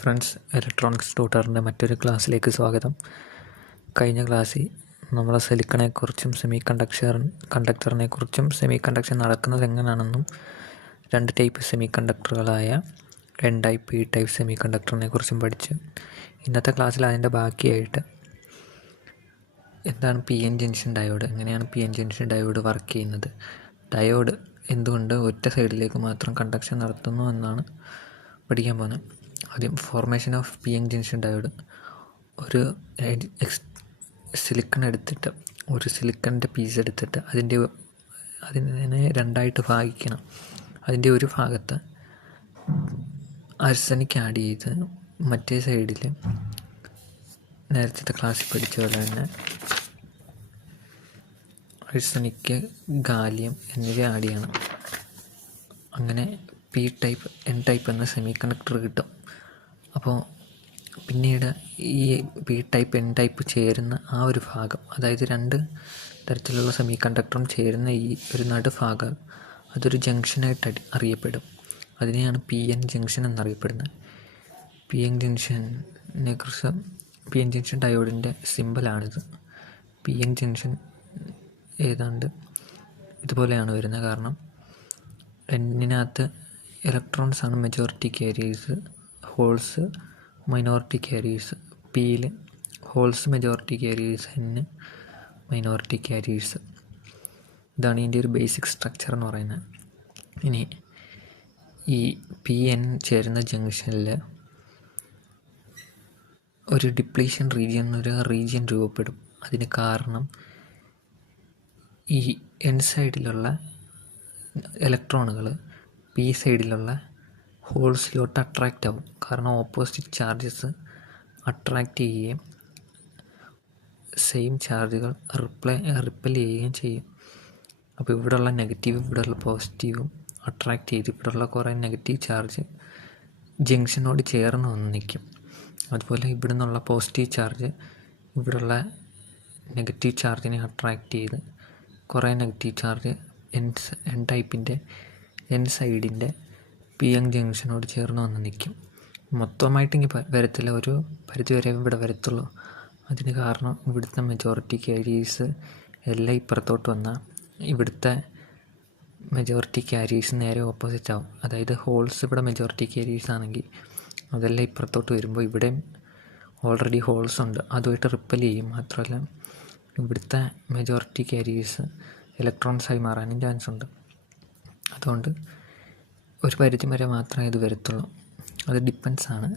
Friends, electronics ട്യൂട്ടറിൻ്റെ മറ്റൊരു ക്ലാസ്സിലേക്ക് സ്വാഗതം. കഴിഞ്ഞ ക്ലാസ്സിൽ നമ്മൾ സിലിക്കണെക്കുറിച്ചും കണ്ടക്ടറിനെക്കുറിച്ചും സെമി കണ്ടക്ടർ നടക്കുന്നത് എങ്ങനെയാണെന്നും രണ്ട് ടൈപ്പ് സെമി കണ്ടക്ടറുകളായ എൻ ടൈപ്പ് പി ടൈപ്പ് സെമി കണ്ടക്ടറിനെ കുറിച്ചും പഠിച്ചു. ഇന്നത്തെ ക്ലാസ്സിൽ അതിൻ്റെ ബാക്കിയായിട്ട് എന്താണ് പി എൻ ജംഗ്ഷൻ ഡയോഡ്, എങ്ങനെയാണ് P N junction diode work ചെയ്യുന്നത്, ഡയോഡ് എന്തുകൊണ്ട് ഒറ്റ സൈഡിലേക്ക് മാത്രം കണ്ടക്ഷൻ നടത്തുന്നു എന്നാണ് പഠിക്കാൻ പോകുന്നത്. ആദ്യം formation of P N junction diode. ഒരു സിലിക്കൺ എടുത്തിട്ട്, ഒരു സിലിക്കണിൻ്റെ പീസ് എടുത്തിട്ട് അതിനെ രണ്ടായിട്ട് ഭാഗിക്കണം. അതിൻ്റെ ഒരു ഭാഗത്ത് ആർസനിക് ആഡ് ചെയ്ത് മറ്റേ സൈഡിൽ നേരത്തെ ക്ലാസ്സിൽ പഠിച്ച പോലെ തന്നെ ആർസനിക്, ഗാലിയം എന്നിവ ആഡ് ചെയ്യണം. അങ്ങനെ പി ടൈപ്പ് എൻ ടൈപ്പ് എന്ന സെമി കണ്ടക്ടർ കിട്ടും. അപ്പോൾ പിന്നീട് ഈ പി ടൈപ്പ് എൻ ടൈപ്പ് ചേരുന്ന ആ ഒരു ഭാഗം, അതായത് രണ്ട് തരത്തിലുള്ള സെമി കണ്ടക്ടറും ചേരുന്ന ഈ ഒരു നടുഭാഗം, അതൊരു ജംഗ്ഷനായിട്ട് അറിയപ്പെടും. അതിനെയാണ് പി എൻ ജംഗ്ഷൻ എന്നറിയപ്പെടുന്നത്. പി എൻ ജംഗ്ഷനെക്കുറിച്ച്, പി എൻ ജംഗ്ഷൻ ഡയോഡിൻ്റെ സിമ്പലാണിത്. പി എൻ ജംഗ്ഷൻ ഏതാണ്ട് ഇതുപോലെയാണ് വരുന്നത്. കാരണം എന്നിനകത്ത് ഇലക്ട്രോൺസാണ് majority carriers, holes minority carriers. പിയിൽ holes majority carriers, N minority carriers. ഇതാണ് ഇതിൻ്റെ ഒരു ബേസിക് സ്ട്രക്ചർ എന്ന് പറയുന്നത്. ഇനി ഈ പി എൻ ചേരുന്ന ജംഗ്ഷനിൽ ഒരു ഡിപ്ലീഷൻ റീജിയൻ എന്നൊരു റീജിയൻ രൂപപ്പെടും. അതിന് കാരണം ഈ എൻ സൈഡിലുള്ള ഇലക്ട്രോണുകൾ പി സൈഡിലുള്ള ഹോൾസിലോട്ട് അട്രാക്റ്റ് ആവും. കാരണം ഓപ്പോസിറ്റ് ചാർജസ് അട്രാക്റ്റ് ചെയ്യുകയും സെയിം ചാർജുകൾ റിപ്പൽ ചെയ്യുകയും ചെയ്യും. അപ്പോൾ ഇവിടെയുള്ള നെഗറ്റീവ്, ഇവിടെയുള്ള പോസിറ്റീവും അട്രാക്റ്റ് ചെയ്ത് ഇവിടെയുള്ള കുറേ നെഗറ്റീവ് ചാർജ് ജംഗ്ഷനോട് ചേർന്ന് വന്ന് നിൽക്കും. അതുപോലെ ഇവിടെ നിന്നുള്ള പോസിറ്റീവ് ചാർജ് ഇവിടെയുള്ള നെഗറ്റീവ് ചാർജിനെ അട്രാക്റ്റ് ചെയ്ത് കുറേ നെഗറ്റീവ് ചാർജ് എൻ ടൈപ്പിൻ്റെ എൻ സൈഡിൻ്റെ പി എൻ ജംഗ്ഷനോട് ചേർന്ന് വന്ന് നിൽക്കും. മൊത്തമായിട്ടെങ്കിൽ വരത്തില്ല, ഒരു പരിധി വരെ ഇവിടെ വരത്തുള്ളൂ. അതിന് കാരണം ഇവിടുത്തെ മെജോറിറ്റി ക്യാരിയേഴ്സ് എല്ലാം ഇപ്പുറത്തോട്ട് വന്നാൽ ഇവിടുത്തെ മെജോറിറ്റി ക്യാരിയേഴ്സ് നേരെ ഓപ്പോസിറ്റ് ആവും. അതായത് ഹോൾസ് ഇവിടെ മെജോറിറ്റി ക്യാരിയേഴ്സ് ആണെങ്കിൽ അതെല്ലാം ഇപ്പുറത്തോട്ട് വരുമ്പോൾ ഇവിടെയും ഓൾറെഡി ഹോൾസ് ഉണ്ട്, അതുമായിട്ട് റിപ്പൽ ചെയ്യും. മാത്രമല്ല ഇവിടുത്തെ മെജോറിറ്റി ക്യാരിയേഴ്സ് ഇലക്ട്രോൺസായി മാറാനും ചാൻസ് ഉണ്ട്. അതുകൊണ്ട് ഒരു പരിധി വരെ മാത്രമേ ഇത് വരത്തുള്ളൂ. അത് ഡിപ്പെൻസ് ആണ്.